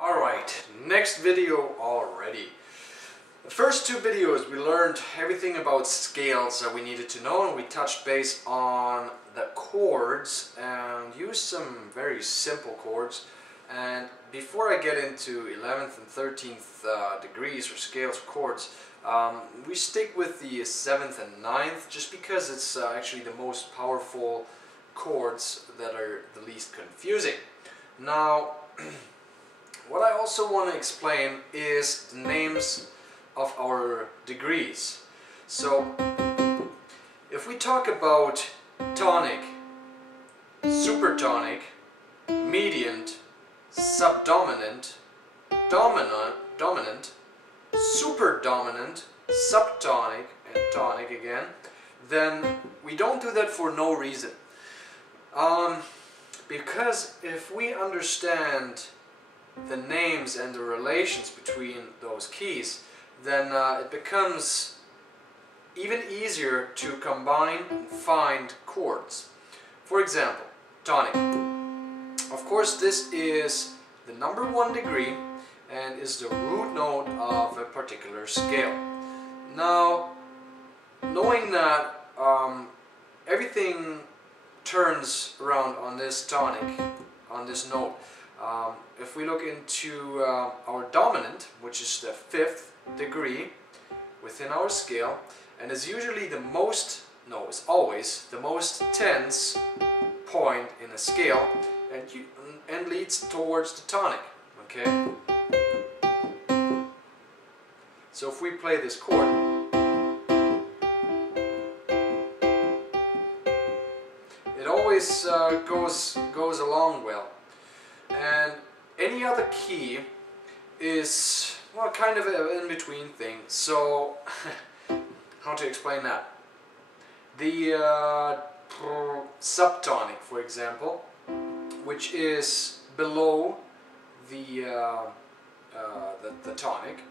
Alright, next video already. The first two videos we learned everything about scales that we needed to know, and we touched base on the chords and used some very simple chords. And before I get into 11th and 13th degrees or scales or chords, we stick with the 7th and 9th just because it's actually the most powerful chords that are the least confusing. Now, what I also want to explain is the names of our degrees. So, if we talk about tonic, supertonic, mediant, subdominant, dominant, superdominant, subtonic, and tonic again, then we don't do that for no reason. Because if we understand the names and the relations between those keys, then it becomes even easier to combine and find chords. For example, tonic. Of course, this is the number 1 degree and is the root note of a particular scale. Now, knowing that everything turns around on this tonic, on this note, if we look into our dominant, which is the 5th degree within our scale, and is usually the most, no, it's always the most tense point in a scale, and leads towards the tonic. Okay. So if we play this chord, it always goes along well. And any other key is, well, kind of an in-between thing. So, how to explain that? The subtonic, for example, which is below the tonic.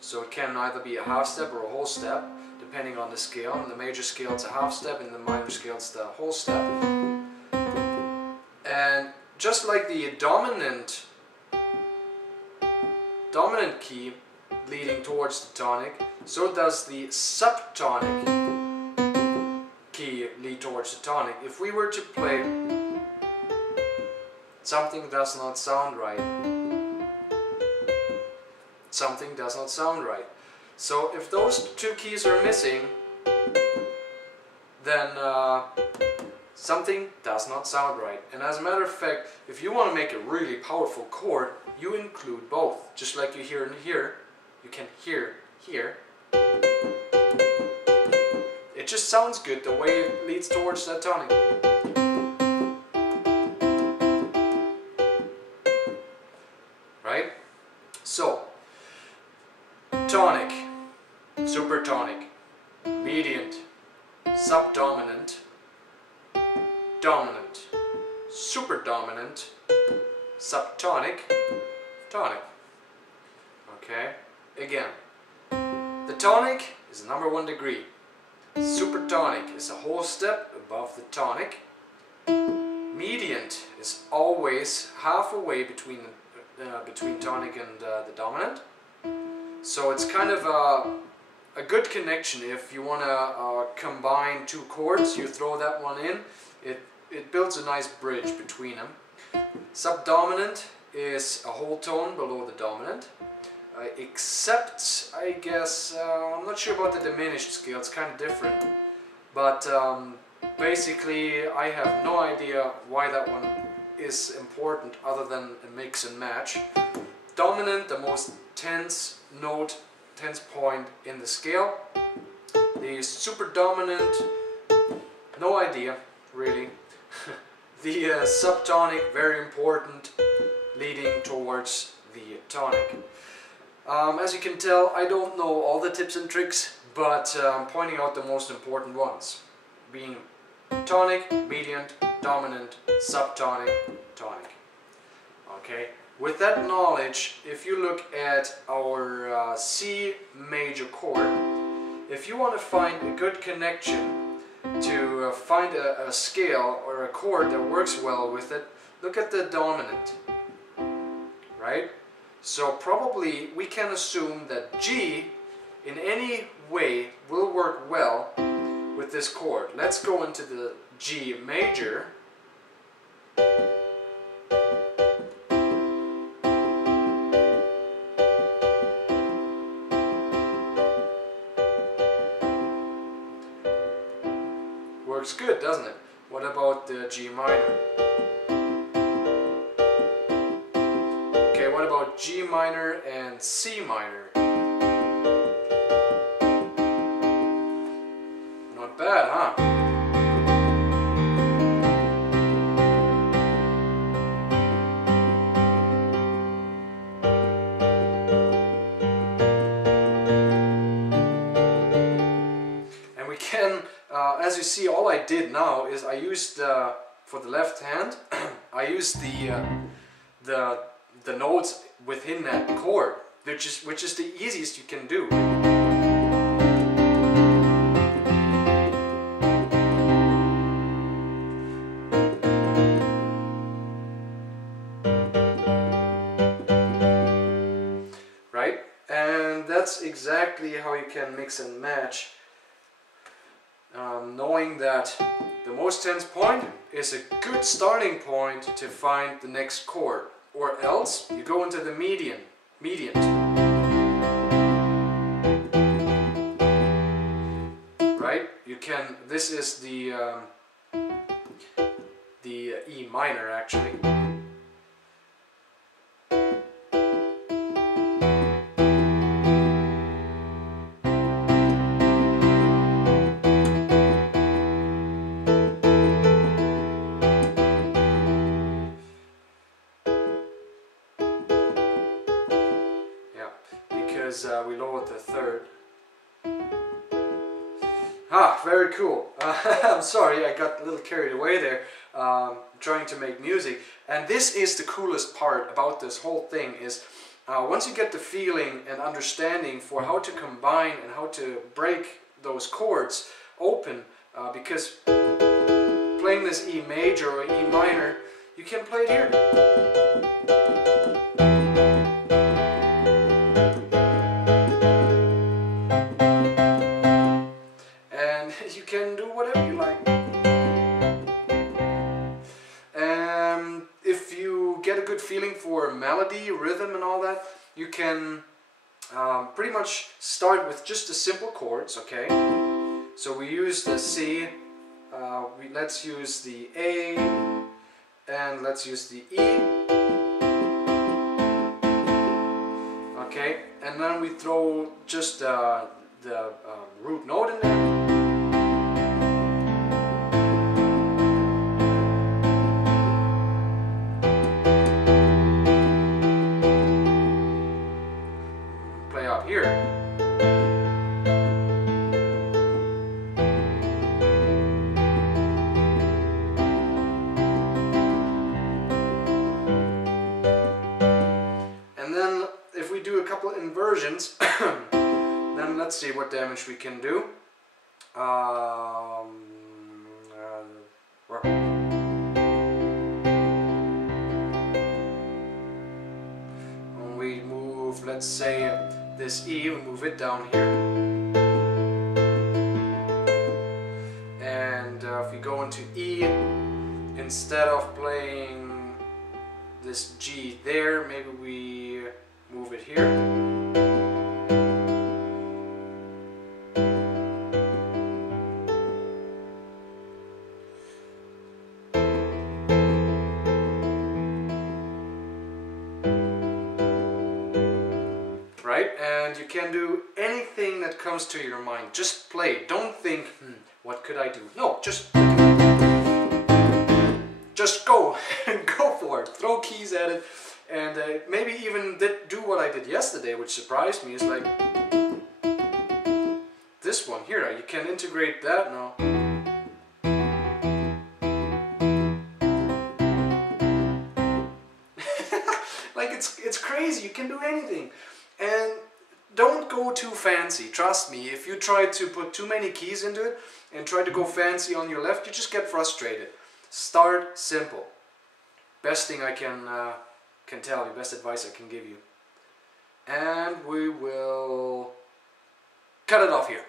So it can either be a half step or a whole step, depending on the scale. In the major scale it's a half step, in the minor scale it's the whole step. And just like the dominant key leading towards the tonic, so does the subtonic key lead towards the tonic. If we were to play something does not sound right, something does not sound right. So if those two keys are missing, then something does not sound right. And as a matter of fact, if you want to make a really powerful chord, you include both. Just like you hear in here, you can hear here. It just sounds good the way it leads towards that tonic. Right? So, tonic, supertonic, mediant, subdominant, dominant, superdominant, subtonic, tonic. Okay? Again, the tonic is the number 1 degree. Supertonic is a whole step above the tonic. Mediant is always halfway between tonic and the dominant. So it's kind of a good connection. If you want to combine two chords, you throw that one in. It builds a nice bridge between them. Subdominant is a whole tone below the dominant. Except, I guess, I'm not sure about the diminished scale, it's kind of different. But basically, I have no idea why that one is important other than a mix and match. Dominant, the most tense note, tense point in the scale. The superdominant, no idea, really. The subtonic, very important, leading towards the tonic. As you can tell, I don't know all the tips and tricks, but I'm pointing out the most important ones, being tonic, mediant, dominant, subtonic, tonic. Okay. With that knowledge, if you look at our C major chord, if you want to find a good connection to find a scale or a chord that works well with it, look at the dominant, right? So probably we can assume that G in any way will work well with this chord. Let's go into the G major. Works good, doesn't it? What about the G minor? Okay, what about G minor and C minor? Not bad, huh? And we can, as you see, all I did now is I used, for the left hand, I used the notes within that chord, which is the easiest you can do. Right? And that's exactly how you can mix and match, knowing that the most tense point is a good starting point to find the next chord. Or else you go into the median. Right? You can. This is the E minor actually. We lowered the third. Ah, very cool. I'm sorry, I got a little carried away there, trying to make music. And this is the coolest part about this whole thing is, once you get the feeling and understanding for how to combine and how to break those chords open, because playing this E major or E minor, you can play it here. Feeling for melody, rhythm and all that, you can pretty much start with just the simple chords, okay? So we use the C, let's use the A, and let's use the E, okay? And then we throw just the root note in there. Here. And then if we do a couple inversions, then let's see what damage we can do. When we move, let's say, this E, we move it down here. And if we go into E, instead of playing this G there, maybe we move it here. Right? And you can do anything that comes to your mind. Just play. Don't think, what could I do? No, just go. Go for it. Throw keys at it. And maybe even do what I did yesterday, which surprised me, is like this one here. You can integrate that now. Like it's crazy. You can do anything. And don't go too fancy, trust me. If you try to put too many keys into it and try to go fancy on your left, you just get frustrated. Start simple. Best thing I can tell you, best advice I can give you. and we will cut it off here.